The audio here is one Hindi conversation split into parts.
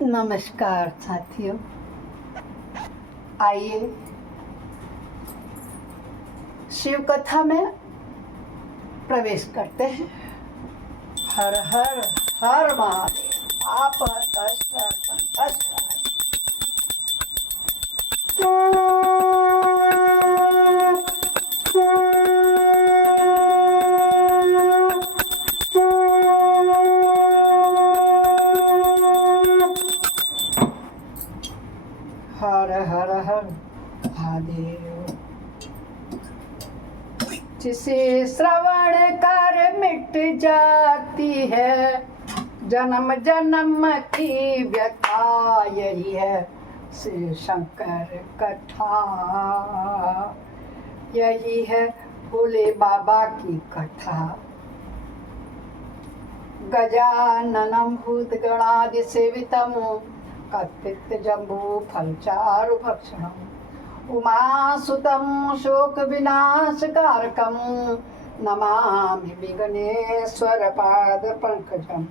नमस्कार साथियों, आइए शिव कथा में प्रवेश करते हैं। हर हर हर महादेव। आप हर कष्ट हर संकष्ट हर हर हर महादेव। जिसे श्रवण कर मिट जाती है जन्म जन्म की व्यथा, यही है श्री शंकर कथा, यही है भोले बाबा की कथा। गजाननं भूतगणादि सेवितं कत्पित जम्बू फलचारु भक्षणम् उमासुतं शोक विनाशकारकं नमामि विघ्नेश्वर पाद पंकजं।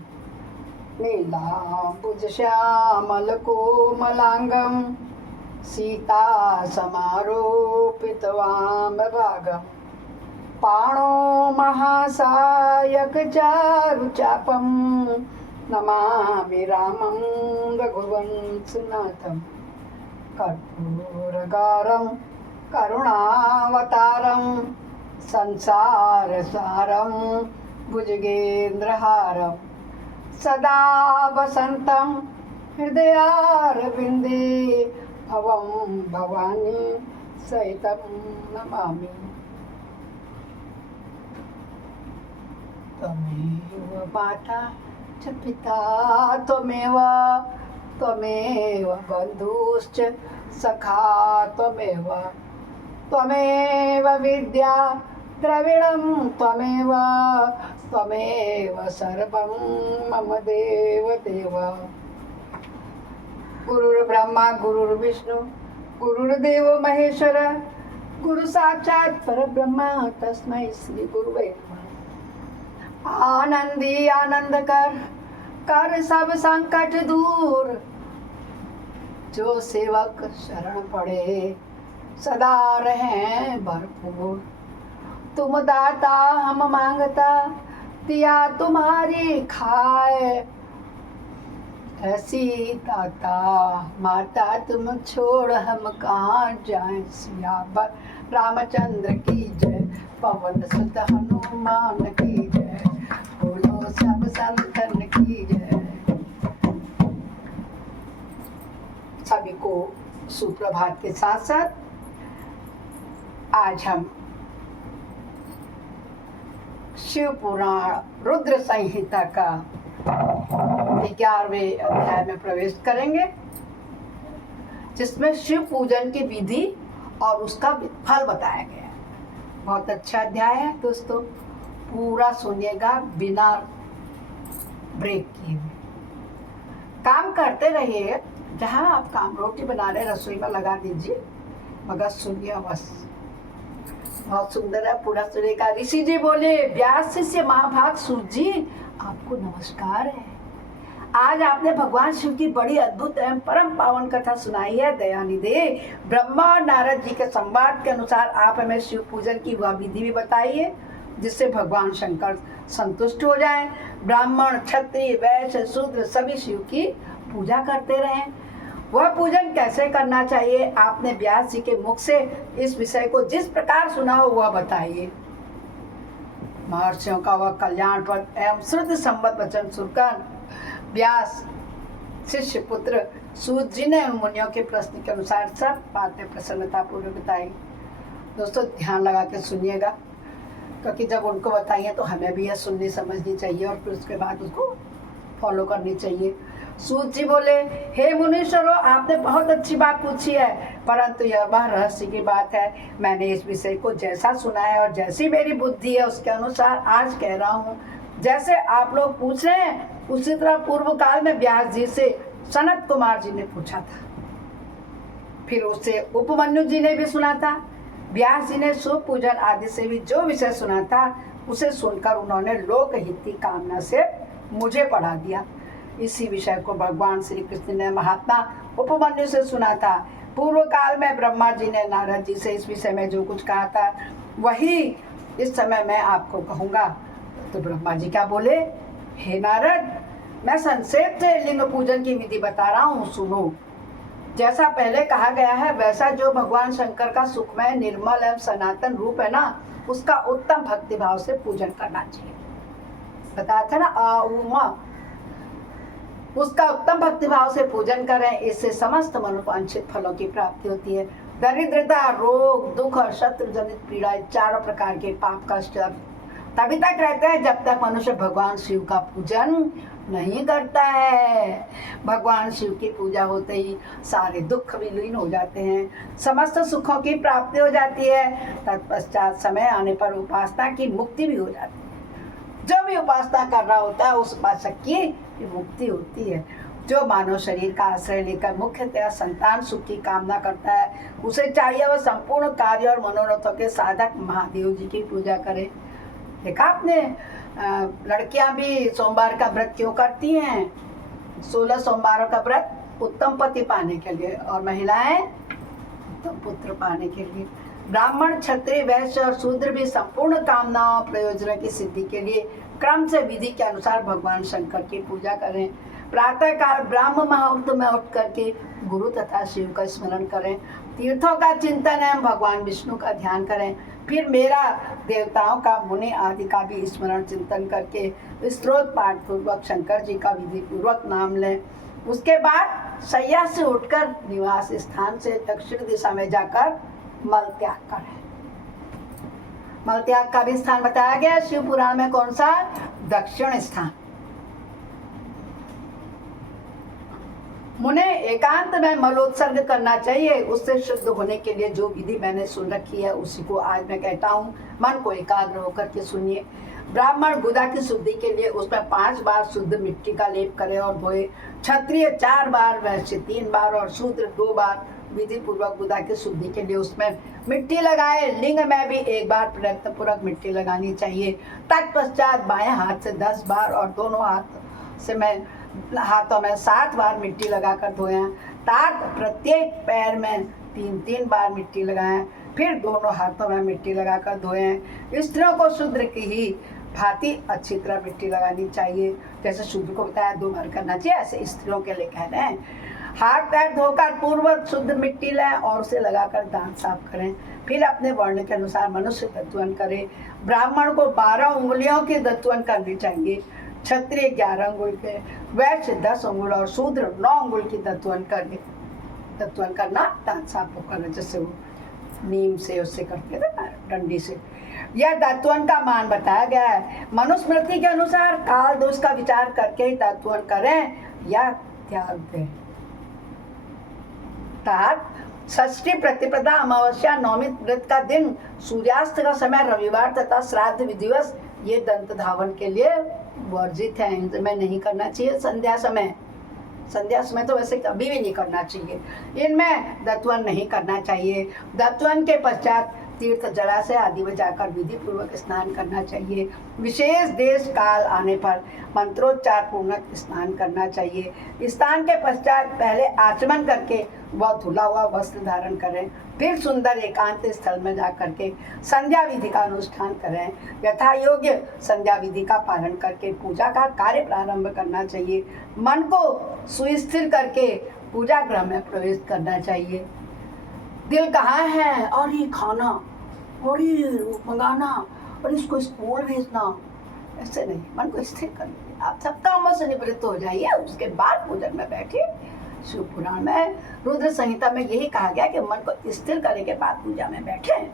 नीलाम्बुज श्यामल कोमलांगं सीता समारोपित वामभागं पाणो महासायक चारुचापं नमामि रामं रघुवंशनाथं। कर्पूरगारं करुणावतारं संसारसारं भुजगेन्द्रहारं सदा वसन्तं हृदयारविन्दे भवं भवानी सहितं नमामि। त्वमेव माता च पिता त्वमेव त्वमेव बन्धुश्च सखा त्वमेव त्वमेव विद्या द्रविणं त्वमेव त्वमेव सर्वं मम देव देव। गुरुर्ब्रह्मा गुरुर्विष्णु गुरुर्देवो महेश्वर गुरु साक्षात् परब्रह्म तस्मै श्री गुरुवे नमः। आनंदी आनंद कर सब संकट दूर, जो सेवक शरण पड़े सदा रहे भरपूर। तुम दाता हम मांगता दिया तुम्हारी खाए, ऐसी दाता माता तुम छोड़ हम कहाँ जाए। सियावर रामचंद्र की जय, पवन सुत हनुमान की जय, बोलो सब संतन की जय। सभी को सुप्रभात के साथ साथ आज हम शिव पुराण रुद्र संहिता का 11वें अध्याय में प्रवेश करेंगे, जिसमें शिव पूजन की विधि और उसका फल बताया गया है। बहुत अच्छा अध्याय है दोस्तों, पूरा सुनिएगा बिना ब्रेक किए हुए। काम करते रहिए, जहाँ आप काम रोटी बना रहे रसोई में लगा दीजिए, मगर सुनिए बस। बहुत सुंदर है, पूरा सुनेगा। ऋषि जी बोले, व्यास शिष्य महाभाग सूत जी आपको नमस्कार है। आज आपने भगवान शिव की बड़ी अद्भुत एवं परम पावन कथा सुनाई है। दयानिधे ब्रह्मा और नारद जी के संवाद के अनुसार आप हमें शिव पूजन की वह विधि भी बताइए, जिससे भगवान शंकर संतुष्ट हो जाएं। ब्राह्मण क्षत्रिय वैश्य शूद्र सभी शिव की पूजा करते रहें। वह पूजन कैसे करना चाहिए, आपने व्यास जी के मुख से इस विषय को जिस प्रकार सुना हो वह बताइए। महर्षियों का वह कल्याणप्रद एवं शुद्ध संबद्ध वचन सुनकर व्यास शिष्य पुत्र सूत जी ने मुनियों के प्रश्न के अनुसार सब बातें प्रसन्नता पूर्वक बताई। दोस्तों ध्यान लगा के सुनिएगा, क्योंकि जब उनको बताइए तो हमें भी यह सुननी समझनी चाहिए और फिर उसके बाद उसको फॉलो करनी चाहिए। सूत जी बोले, हे मुनीश्वरों, आपने बहुत अच्छी बात पूछी है, परंतु यह वह रहस्य की बात है। मैंने इस विषय को जैसा सुना है और जैसी मेरी बुद्धि है उसके अनुसार आज कह रहा हूँ। जैसे आप लोग पूछ रहे हैं उसी तरह पूर्व काल में व्यास जी से सनत कुमार जी ने पूछा था, फिर उससे उपमन्यु जी ने भी सुना था। व्यास जी ने शिव पूजन आदि से भी जो विषय सुना था उसे सुनकर उन्होंने लोकहित की कामना से मुझे पढ़ा दिया। इसी विषय को भगवान श्री कृष्ण ने महात्मा उपमन्यु से सुना था। पूर्व काल में ब्रह्मा जी ने नारद जी से इस विषय में जो कुछ कहा था वही इस समय मैं आपको कहूँगा। तो ब्रह्मा जी क्या बोले, हे नारद, मैं संक्षेप से लिंग पूजन की विधि बता रहा हूँ, सुनो। जैसा पहले कहा गया है वैसा जो भगवान शंकर का सुखमय निर्मल एवं सनातन रूप है ना, उसका उत्तम भक्ति भाव से पूजन करना चाहिए। बताया था ना उसका उत्तम भक्ति भाव से पूजन करें, इससे समस्त मनोवांछित फलों की प्राप्ति होती है। दरिद्रता, रोग, दुख और शत्रु जनित पीड़ा, चारों प्रकार के पाप कष्ट तभी तक रहते हैं जब तक मनुष्य भगवान शिव का पूजन नहीं करता है। भगवान शिव की पूजा होते ही सारे दुख विलीन हो जाते हैं, समस्त सुखों की प्राप्ति हो जाती है। तत्पश्चात समय आने पर उपासना की मुक्ति भी हो जाती है। जो भी उपासना कर रहा होता है उस उपासक की मुक्ति होती है। जो मानव शरीर का आश्रय लेकर मुख्यतः संतान सुख की कामना करता है, उसे चाहिए वह संपूर्ण कार्य और मनोरथों के साधक महादेव जी की पूजा करे। देखा आपने, लड़कियां भी सोमवार का व्रत क्यों करती हैं? 16 सोमवारों का व्रत उत्तम पति पाने के लिए, और महिलाएं उत्तम पुत्र पाने के लिए। ब्राह्मण, क्षत्रिय, वैश्य और शूद्र भी संपूर्ण कामनाओं प्रयोजनों की सिद्धि के लिए क्रम से विधि के अनुसार भगवान शंकर की पूजा करें। प्रातः काल ब्राह्म मुहूर्त में उठ करके गुरु तथा शिव का स्मरण करें। तीर्थों का चिंतन एवं भगवान विष्णु का ध्यान करें। फिर मेरा, देवताओं का, मुनि आदि का भी स्मरण चिंतन करके स्तोत्र पाठ पूर्वक शंकर जी का विधि पूर्वक नाम लें। उसके बाद शैया से उठकर निवास स्थान से दक्षिण दिशा में जाकर मल त्याग करें। मल त्याग का भी स्थान बताया गया शिव पुराण में। कौन सा? दक्षिण स्थान। मुने एकांत में मलोत्सर्ग करना चाहिए। उससे शुद्ध होने के लिए जो विधि मैंने सुन रखी है उसी को आज मैं कहता हूँ। मन को एकाग्र होकर के सुनिए। ब्राह्मण गुदा की शुद्धि के लिए उसमें 5 बार शुद्ध मिट्टी का लेप करे और धोए। क्षत्रिय 4 बार, वैश्य 3 बार और शूद्र 2 बार विधि पूर्वक गुदा की शुद्धि के लिए उसमें मिट्टी लगाए। लिंग में भी 1 बार प्रयत्न पूर्वक मिट्टी लगानी चाहिए। तत्पश्चात बाएं हाथ से 10 बार और दोनों हाथों में 7 बार मिट्टी लगाकर धोएं। तात प्रत्येक पैर में 3-3 बार मिट्टी लगाएं। फिर दोनों हाथों में मिट्टी लगाकर धोएं। स्त्रियों को शूद्र की ही भांति अच्छी तरह मिट्टी लगानी चाहिए। जैसे शूद्र को बताया 2 बार करना चाहिए, ऐसे स्त्रियों के लिए कह रहे हैं। हाथ पैर धोकर पूर्व शुद्ध मिट्टी लें और उसे लगाकर दांत साफ करें। फिर अपने वर्ण के अनुसार मनुष्य दत्वन करें। ब्राह्मण को 12 उंगलियों की दत्वन करनी चाहिए। क्षत्रिय 11 अंगुल के, वैश्य 10 अंगुल और शूद्र 9 अंगुल की दत्वन करना दांत साफ होकर, जैसे वो नीम से उससे करते थे ना, डंडी से। यह दत्वन का मान बताया गया है। मनुस्मृति के अनुसार काल दोष का विचार करके ही दत्वन करें या त्याग दें। षष्ठी, प्रतिपदा, अमावस्या, नवमी व्रत का दिन, सूर्यास्त का समय, रविवार तथा श्राद्ध विधिवश ये दंत धावन के लिए वर्जित है। इनमें नहीं करना चाहिए। संध्या समय तो वैसे कभी भी नहीं करना चाहिए। इनमें दत्वन नहीं करना चाहिए। दत्वन के पश्चात तीर्थ, जलाशय आदि में जाकर विधि पूर्वक स्नान करना चाहिए। विशेष देश काल आने पर मंत्रोच्चार पूर्वक स्नान करना चाहिए। स्नान के पश्चात पहले आचमन करके वह धुला हुआ वस्त्र धारण करें। फिर सुंदर एकांत स्थल में जाकर के संध्या विधि का अनुष्ठान करें। यथा योग्य संध्या विधि का पालन करके पूजा का कार्य प्रारंभ करना चाहिए। मन को सुस्थिर करके पूजा गृह में प्रवेश करना चाहिए। दिल कहाँ है और ये खाना और ये मंगाना और इसको स्कूल भेजना, ऐसे नहीं। मन को स्थिर कर लीजिए। आप सब कामों से निवृत्त हो जाइए, उसके बाद पूजन में बैठिए। शिव पुराण में, रुद्र संहिता में यही कहा गया कि मन को स्थिर करने के बाद पूजा में बैठे।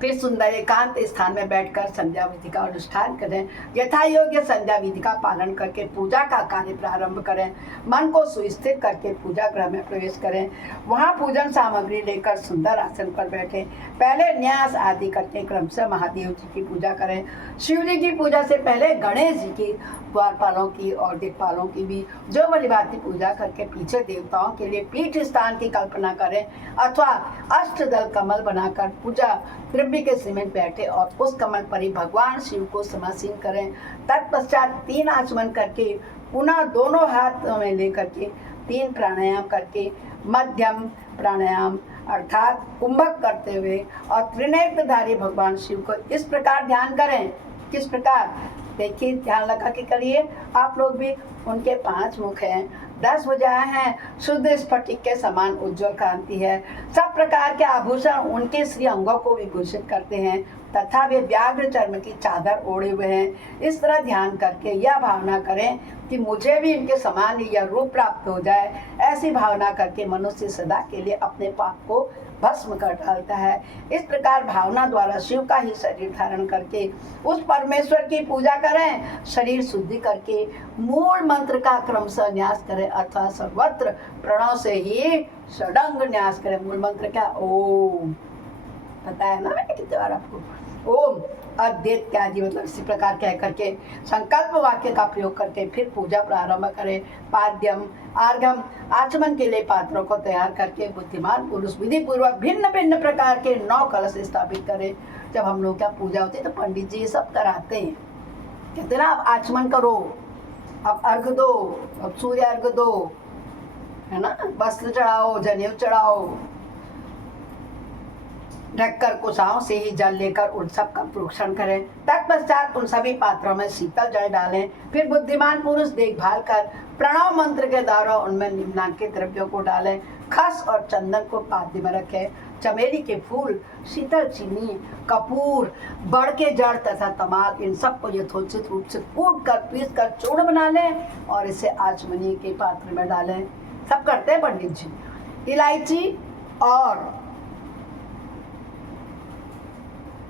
फिर सुंदर एकांत स्थान में बैठकर संध्या विधि का अनुष्ठान करें। यथा योग्य संध्या विधि का पालन करके पूजा का कार्य प्रारंभ करें। मन को सुस्थिर करके पूजा गृह में प्रवेश करें। वहां पूजन सामग्री लेकर सुंदर आसन पर बैठे। पहले न्यास आदि करके क्रम से महादेव जी की पूजा करें। शिव जी की पूजा से पहले गणेश जी की द्वारपालों की और दिक्पालों की भी जो भली भांति पूजा करके पीछे देवताओं के लिए पीठ स्थान की कल्पना करें अथवा अष्टदल कमल बनाकर पूजा द्रव्य के सीमेंट बैठे और उस कमल पर ही भगवान शिव को समासीन करें। तत्पश्चात 3 आचमन करके पुनः दोनों हाथ में लेकर के 3 प्राणायाम करके मध्यम प्राणायाम अर्थात कुंभक करते हुए और त्रिनेत्रधारी भगवान शिव को इस प्रकार ध्यान करें। किस प्रकार? देखिए, ध्यान लगा के करिए आप लोग भी। उनके 5 मुख हैं, 10 भुजाएं हैं, शुद्ध स्फटिक के समान उज्ज्वल कांति है, सब प्रकार के आभूषण उनके श्री अंगों को विभूषित करते हैं तथा वे व्याघ्र चर्म की चादर ओढ़े हुए हैं। इस तरह ध्यान करके यह भावना करें कि मुझे भी इनके समान यह रूप प्राप्त हो जाए। ऐसी भावना करके मनुष्य सदा के लिए अपने पाप को भस्म कर डालता है। इस प्रकार भावना द्वारा शिव का ही शरीर धारण करके उस परमेश्वर की पूजा करें। शरीर शुद्धि करके मूल मंत्र का क्रमशः न्यास करें अथवा सर्वत्र प्रणव से ही षडंग न्यास करें। मूल मंत्र क्या? ओम। बताया ना मैंने कितनी बार आपको। ओम अद्वैत्यादि मतलब इसी प्रकार कह करके संकल्प वाक्य का प्रयोग करके फिर पूजा प्रारंभ करें। पाद्यम आर्घम आचमन के लिए पात्रों को तैयार करके बुद्धिमान पुरुष विधि पूर्वक भिन्न भिन्न प्रकार के 9 कलश स्थापित करें। जब हम लोग क्या पूजा होती है तो पंडित जी ये सब कराते हैं, कहते ना आप आचमन करो, अब अर्घ दो, अब सूर्य अर्घ दो, है ना, वस्त्र चढ़ाओ, जनेऊ चढ़ाओ, ढककर कुशाओं से ही जल लेकर उन सब का प्रोक्षण करें। तत्पश्चात उन सभी पात्रों में शीतल जल डालें। फिर बुद्धिमान पुरुष देखभाल कर प्रणव मंत्र के द्वारा उनमें निम्नांकित द्रव्यों को डालें। खस और चंदन को पात्र में रखें। चमेली के फूल, शीतल चीनी, कपूर, बड़ के जड़ तथा तमाल, इन सबको यथोचित रूप से कूट कर पीस कर चूर्ण बना लें और इसे आचमनी के पात्र में डालें। सब करते हैं पंडित जी। इलायची और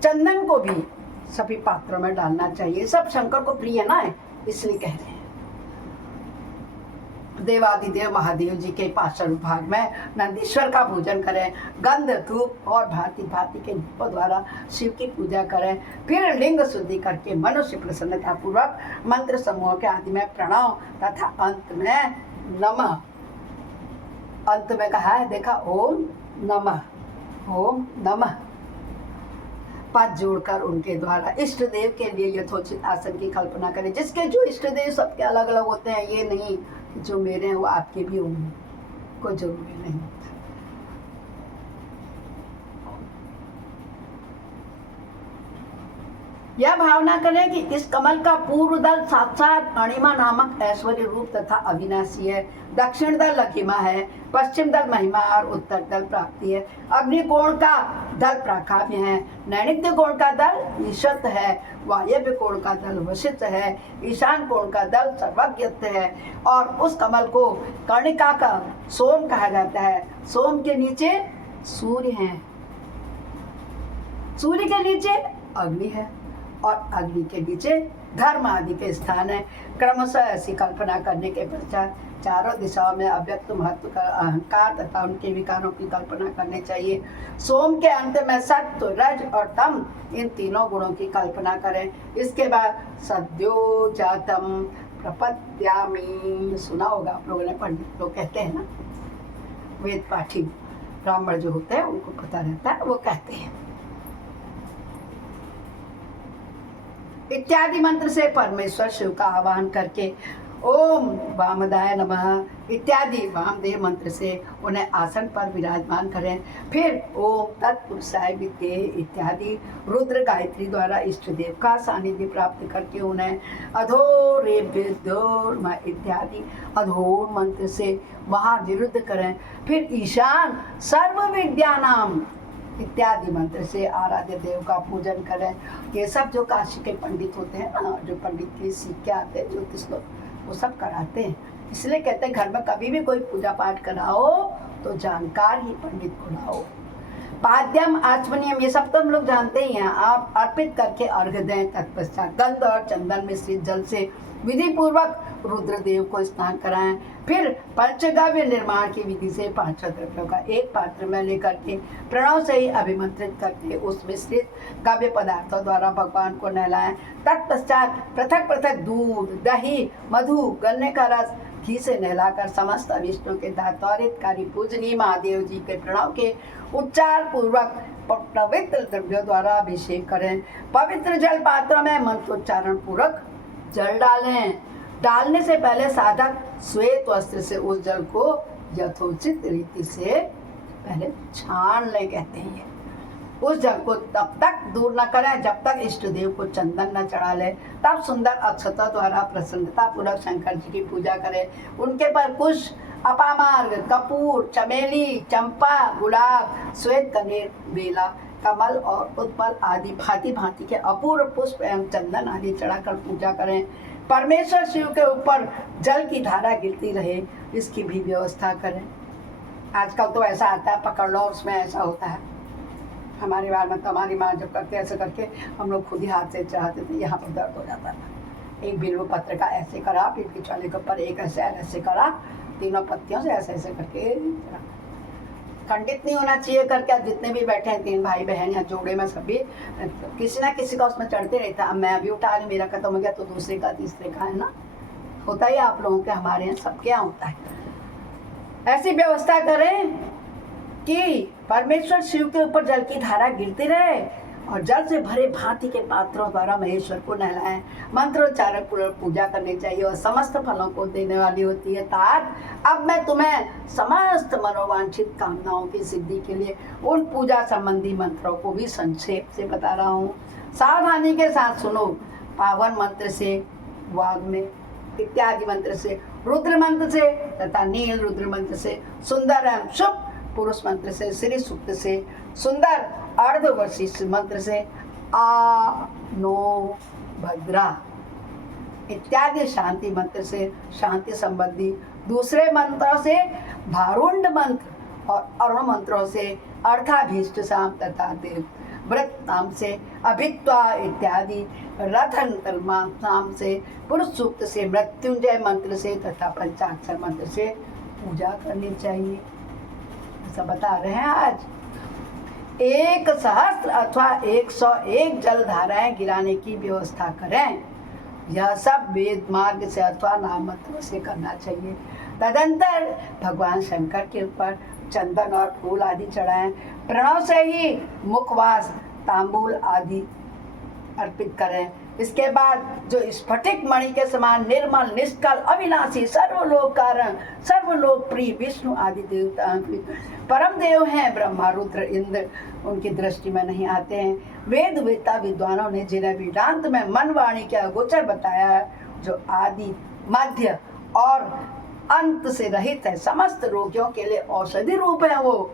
चंदन को भी सभी पात्रों में डालना चाहिए। सब शंकर को प्रिय ना है, इसलिए कह रहे हैं। देवादिदेव महादेव जी के पार्श्व भाग में नंदीश्वर का पूजन करें। गंध धूप और भांति भांति के दीपों द्वारा शिव की पूजा करें। फिर लिंग शुद्धि करके मनुष्य प्रसन्नता पूर्वक मंत्र समूह के आदि में प्रणव तथा अंत में नमः। अंत में कहा है, देखा, ओम नमः, ओम नमः पद जोड़कर उनके द्वारा इष्ट देव के लिए यथोचित आसन की कल्पना करें। जिसके जो इष्ट देव सबके अलग अलग होते हैं, ये नहीं जो मेरे हैं वो आपके भी होंगे, कोई जरूरी नहीं। यह भावना करें कि इस कमल का पूर्व दल साक्षात अणिमा नामक ऐश्वर्य रूप तथा अविनाशी है, दक्षिण दल लघिमा है, पश्चिम दल महिमा और उत्तर दल प्राप्ति है, अग्निकोण का दल प्राकाम्य है, नैऋत्य कोण का दल ईशत है, वायव्य कोण का दल वशिष्ठ है, ईशान कोण का दल सर्वज्ञत्व है और उस कमल को कर्णिका का सोम कहा जाता है। सोम के नीचे सूर्य है, सूर्य के नीचे अग्नि है और अग्नि के नीचे धर्म आदि के स्थान है। क्रमशः ऐसी कल्पना करने के पश्चात चारों दिशाओं में अव्यक्त महत्व का अहंकार तथा उनके विकारों की कल्पना करनी चाहिए। सोम के अंत में सत्व, रज और तम, इन तीनों गुणों की कल्पना करें। इसके बाद सद्यो जातम प्रपद्यामी, सुना होगा आप लोगों ने, पंडित लोग कहते हैं ना, वेद पाठी ब्राह्मण जो होते हैं उनको पता रहता है, वो कहते हैं। इत्यादि मंत्र से परमेश्वर शिव का आवाहन करके ओम वामदाय नमः इत्यादि वामदेव मंत्र से उन्हें आसन पर विराजमान करें। फिर ओम तत्पुरुषाय विद्ये इत्यादि रुद्र गायत्री द्वारा इष्ट देव का सानिध्य प्राप्त करके उन्हें अधोरेभ्योर्म इत्यादि अधोर मंत्र से वहाँ निरुद्ध करें। फिर ईशान सर्व विद्यानाम इत्यादि मंत्र से आराध्य देव का पूजन करें। ये सब जो काशी के पंडित होते हैं ना, जो पंडित की सीख के आते हैं, ज्योतिष लोग, वो सब कराते हैं। इसलिए कहते हैं घर में कभी भी कोई पूजा पाठ कराओ तो जानकार ही पंडित को लाओ। पाद्यम आचमनियम ये सब तो हम लोग जानते ही हैं। आप अर्पित करके अर्घ दें। तत्पश्चात गंध और चंदन मिश्रित जल से विधि पूर्वक रुद्रदेव को स्नान कराएं। फिर पंचगव्य निर्माण की विधि से 5 द्रव्यों का एक पात्र में लेकर के प्रणव से ही अभिमंत्रित करके उस मिश्रित गव्य पदार्थों द्वारा भगवान को नहलाएं। तत्पश्चात पृथक पृथक दूध, दही, मधु, गन्ने का रस, घी से नहलाकर समस्त अभिष्टों के दातौरितकारी पूजनीय महादेव जी के प्रणव के उच्चार पूर्वक पवित्र द्रव्यों द्वारा अभिषेक करें। पवित्र जल पात्रों में मंत्रोच्चारण पूर्वक जल डालें। डालने से पहले साधक श्वेत वस्त्र से उस जल को यथोचित रीति से पहले छान ले, कहते हैं। उस जल को तब तक दूर न करें जब तक इष्ट देव को चंदन न चढ़ा ले। तब सुंदर अक्षतों द्वारा प्रसन्नता पूर्वक शंकर जी की पूजा करें। उनके पर कुश, अपामार्ग, कपूर, चमेली, चंपा, गुलाब, श्वेत कनेर, बेला, कमल और उत्पल आदि भांति भांति के अपूर्व पुष्प एवं चंदन आदि चढ़ाकर पूजा करें। परमेश्वर शिव के ऊपर जल की धारा गिरती रहे, इसकी भी व्यवस्था करें। आजकल तो ऐसा आता है, पकड़ लो, उसमें ऐसा होता है। हमारे बार में तो हमारी माँ जब करते ऐसे करके हम लोग खुद ही हाथ से चढ़ाते थे, यहाँ पर दर्द हो जाता था। एक बिल्व पत्र का ऐसे करा, पीठ के चौले के ऊपर एक ऐसे करा, तीनों पत्तियों से ऐसे करके खंडित नहीं होना चाहिए करके। अब जितने भी बैठे हैं 3 भाई बहन या जोड़े में सभी किसी ना किसी का उसमें चढ़ते रहता। अब मैं अभी उठा ली, मेरा खत्म हो गया तो दूसरे का, तीसरे का, है ना। होता ही आप लोगों के, हमारे यहाँ सबके यहाँ होता है। ऐसी व्यवस्था करें कि परमेश्वर शिव के ऊपर जल की धारा गिरती रहे और जल से भरे भांति के पात्रों द्वारा महेश्वर को नहलाएं। मंत्रोच्चारण पूर्वक पूजा करनी चाहिए और समस्त फलों को देने वाली होती है। तात अब मैं तुम्हें समस्त मनोवांछित कामनाओं की सिद्धि के लिए उन पूजा संबंधी मंत्रों को भी संक्षेप से बता रहा हूँ। सावधानी के साथ सुनो। पावन मंत्र से, वाग में इत्यादि मंत्र से, रुद्र मंत्र से तथा नील रुद्र मंत्र से, सुंदर एवं शुभ पुरुष मंत्र से, श्री सूक्त से, सुंदर अर्धवशिष्ठ मंत्र से, आ नो भद्रा इत्यादि शांति मंत्र से, शांति संबंधी दूसरे मंत्रों से, भारुंड मंत्र और अरुण मंत्रों से, अर्थाभीष्ट शाम तथा देव व्रत नाम से, अभित्वा इत्यादि रथन नाम से, पुरुष सूक्त से, मृत्युंजय मंत्र से तथा पंचाक्षर मंत्र से पूजा करनी चाहिए। ऐसा बता रहे हैं आज। 1 सहस्त्र अथवा 101 जल धाराएं गिराने की व्यवस्था करें। यह सब वेद मार्ग से अथवा नाम मंत्रों से करना चाहिए। तदंतर भगवान शंकर के ऊपर चंदन और फूल आदि चढ़ाएं। प्रणव से ही मुखवास, तांबूल आदि अर्पित करें। इसके बाद जो स्फटिक मणि के समान निर्मल, निष्कल, अविनाशी, सर्वलोक कारण, सर्वलोक प्रिय विष्णु आदि देवता परम देव हैं, ब्रह्मा, रुद्र, इंद्र उनकी दृष्टि में नहीं आते हैं। वेद वेता विद्वानों ने जिन्हें वेदांत में मन वाणी के अगोचर बताया है, जो आदि, मध्य और अंत से रहित है, समस्त रोगियों के लिए औषधि रूप है वो,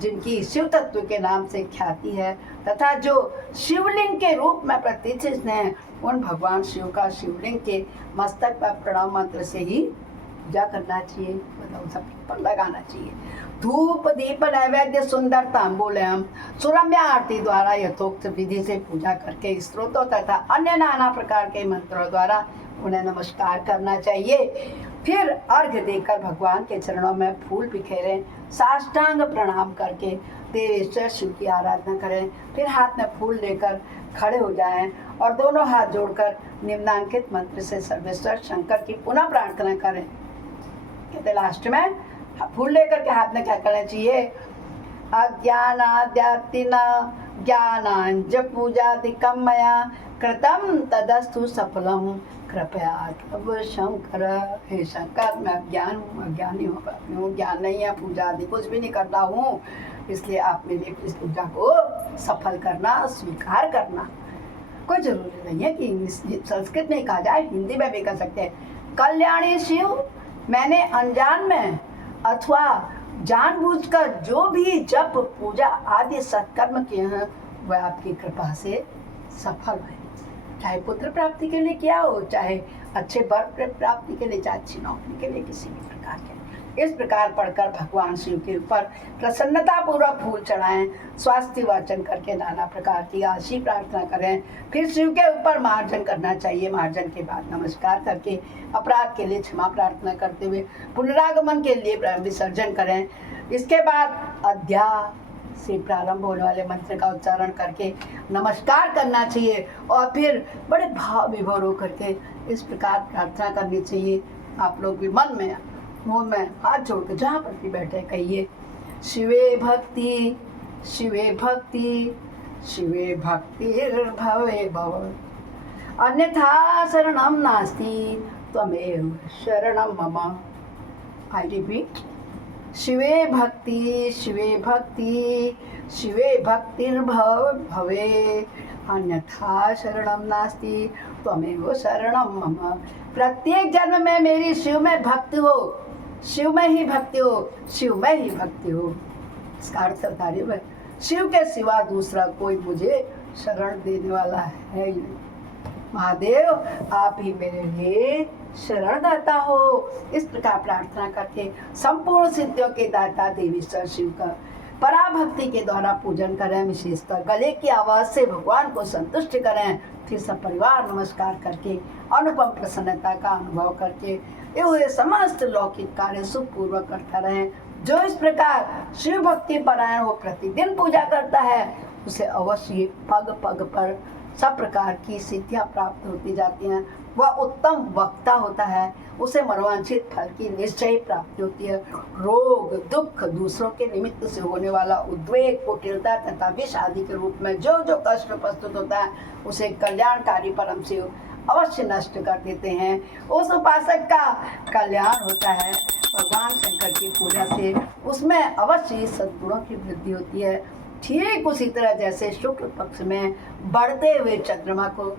जिनकी शिव तत्व के नाम से ख्याति है तथा जो शिवलिंग के रूप में प्रतिष्ठित हैं, उन भगवान शिव का शिवलिंग के मस्तक पर प्रणाम मंत्र से ही पूजा करना चाहिए, मतलब सब पर लगाना चाहिए। धूप, दीप, नैवेद्य, सुंदर तांबूल एवं सुरम्य आरती द्वारा यथोक्त विधि से पूजा करके स्त्रोतों तथा अन्य नाना प्रकार के मंत्रों द्वारा उन्हें नमस्कार करना चाहिए। फिर अर्घ्य देकर भगवान के चरणों में फूल बिखेरें। साष्टांग प्रणाम करके देवेश्वर शिव की आराधना करें। फिर हाथ में फूल लेकर खड़े हो जाएं और दोनों हाथ जोड़कर निम्नांकित मंत्र से सर्वेश्वर शंकर की पुनः प्रार्थना करें। कहते लास्ट में फूल लेकर के हाथ में क्या करना चाहिए? अज्ञानाद्यातिना ज्ञानांज पूजादिकं मया कृतं तदस्तु सफलम कृपया तब शंकर। हे शंकर, मैं अज्ञानी हूँ, ज्ञान नहीं है, पूजा आदि कुछ भी नहीं करता हूँ, इसलिए आप मेरी इस पूजा को सफल करना, स्वीकार करना। कोई जरूरी नहीं है कि संस्कृत में कहा जाए, हिंदी में भी कर सकते हैं। कल्याणी शिव, मैंने अनजान में अथवा जानबूझकर जो भी जप, पूजा आदि सत्कर्म किए हैं, वह आपकी कृपा से सफल है। चाहे पुत्र प्राप्ति के लिए किया हो, चाहे अच्छे वर प्राप्ति के लिए, चाहे अच्छी नौकरी के लिए, किसी भी प्रकार के इस प्रकार पढ़कर भगवान शिव के ऊपर प्रसन्नता पूर्वक फूल चढ़ाएं, स्वास्थ्य वाचन करके नाना प्रकार की आशीष प्रार्थना करें। फिर शिव के ऊपर मार्जन करना चाहिए। मार्जन के बाद नमस्कार करके अपराध के लिए क्षमा प्रार्थना करते हुए पुनरागमन के लिए विसर्जन करें। इसके बाद अध्या से प्रारंभ होने वाले मंत्र का उच्चारण करके नमस्कार करना चाहिए और फिर बड़े भाव विभोर होकर के इस प्रकार प्रार्थना करनी चाहिए। आप लोग भी मन में मुंह में हाथ जोड़ के जहाँ पर भी बैठे कहिए, शिवे भक्ति शिवे भक्ति शिवे भक्तिर्भवे भव, अन्यथा शरणं नास्ति त्वमेव शरणं मम। आई रिपीट, शिवे भक्ति शिवे भक्ति शिवे भक्तिर्भवे, अन्यथा शरणं नास्ति त्वमेव शरणं मम। प्रत्येक जन्म में मेरी शिव में भक्ति हो, शिव में ही भक्ति हो, शिव में ही भक्ति हो। इसका अर्थ बता रही हूँ, शिव के सिवा दूसरा कोई मुझे शरण देने वाला है ही नहीं। महादेव आप ही मेरे लिए शरणदाता हो। इस प्रकार प्रार्थना करके संपूर्ण सिद्धियों के दाता देवीश्वर शिव का पराभक्ति के द्वारा पूजन करें। विशेषकर गले की आवाज से भगवान को संतुष्ट करें। फिर सब परिवार नमस्कार करके अनुपम प्रसन्नता का अनुभव करके ये समस्त लौकिक कार्य सुखपूर्वक करता रहे। जो इस प्रकार शिव भक्ति परायण हो प्रतिदिन पूजा करता है, उसे अवश्य पग पग पर सब प्रकार की सिद्धियां प्राप्त होती जाती हैं। वह उत्तम वक्ता होता है, उसे मनोवांछित फल की निश्चय प्राप्ति होती है। रोग दुख, दूसरों के निमित्त से होने वाला उद्वेग, कुटिलता तथा विष आदि के रूप में जो जो कष्ट प्रस्तुत होता है, उसे कल्याणकारी परम शिव अवश्य नष्ट कर देते हैं। उस उपासक का कल्याण होता है भगवान शंकर की पूजा से, उसमें अवश्य सद्गुणों की वृद्धि होती है। ठीक उसी तरह जैसे शुक्ल पक्ष में बढ़ते हुए चंद्रमा को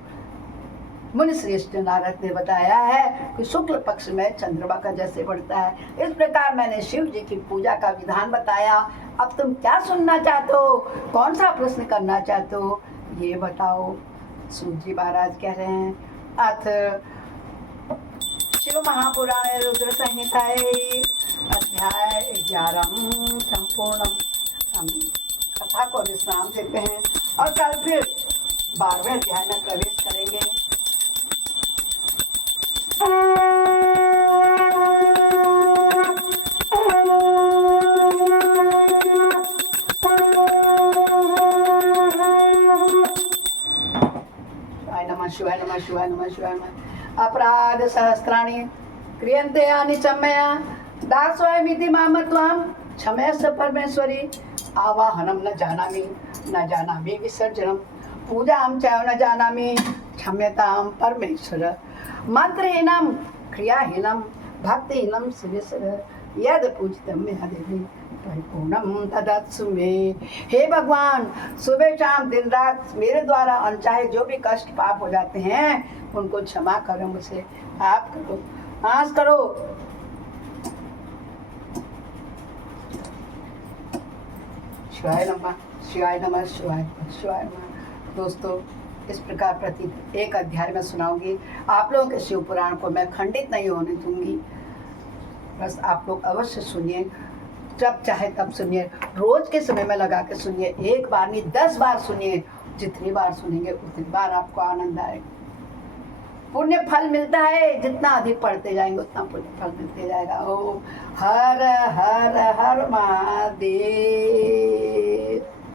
मुनि श्रेष्ठ नारद ने बताया है कि शुक्ल पक्ष में चंद्रमा का जैसे बढ़ता है, इस प्रकार मैंने शिव जी की पूजा का विधान बताया। अब तुम क्या सुनना चाहते हो, कौन सा प्रश्न करना चाहते हो, ये बताओ। सूत जी महाराज कह रहे हैं, अथ शिव महापुराण रुद्र संहिताए अध्याय 11 संपूर्ण। हम कथा को विश्राम देते हैं और कल फिर 12वें अध्याय में प्रवेश करेंगे। शिवाय नमः शिवाय नमः शिवाय नमः। अपराध सहस्राणि क्रियन्ते यानि चमया दासोऽयमिति माम त्वां क्षमयस्व परमेश्वरी। आवाहनं न जानामि विसर्जनं पूजां च न जानामि क्षम्यतां परमेश्वर। मंत्रहीनं क्रियाहीनं भक्तिहीनं शिवेश्वर यद पूजितं मया देवी परिपूर्णं तदत्सु मे। हे भगवान, सुबह शाम दिन रात मेरे द्वारा अनचाहे जो भी कष्ट पाप हो जाते हैं उनको क्षमा करो, मुझे आप करो, नाश करो। शिवाय नमः शिवाय नमः शिवाय शिवाय नमः। दोस्तों, इस प्रकार प्रति एक अध्याय में सुनाऊंगी। आप लोगों के शिव पुराण को मैं खंडित नहीं होने दूंगी। बस आप लोग अवश्य सुनिए, जब चाहे तब सुनिए, रोज के समय में लगा के सुनिए। एक बार नहीं 10 बार सुनिए। जितनी बार सुनेंगे उतनी बार आपको आनंद आएगा। पुण्य फल मिलता है, जितना अधिक पढ़ते जाएंगे उतना पुण्य फल मिलते जाएगा। ओ हर हर हर महादेव।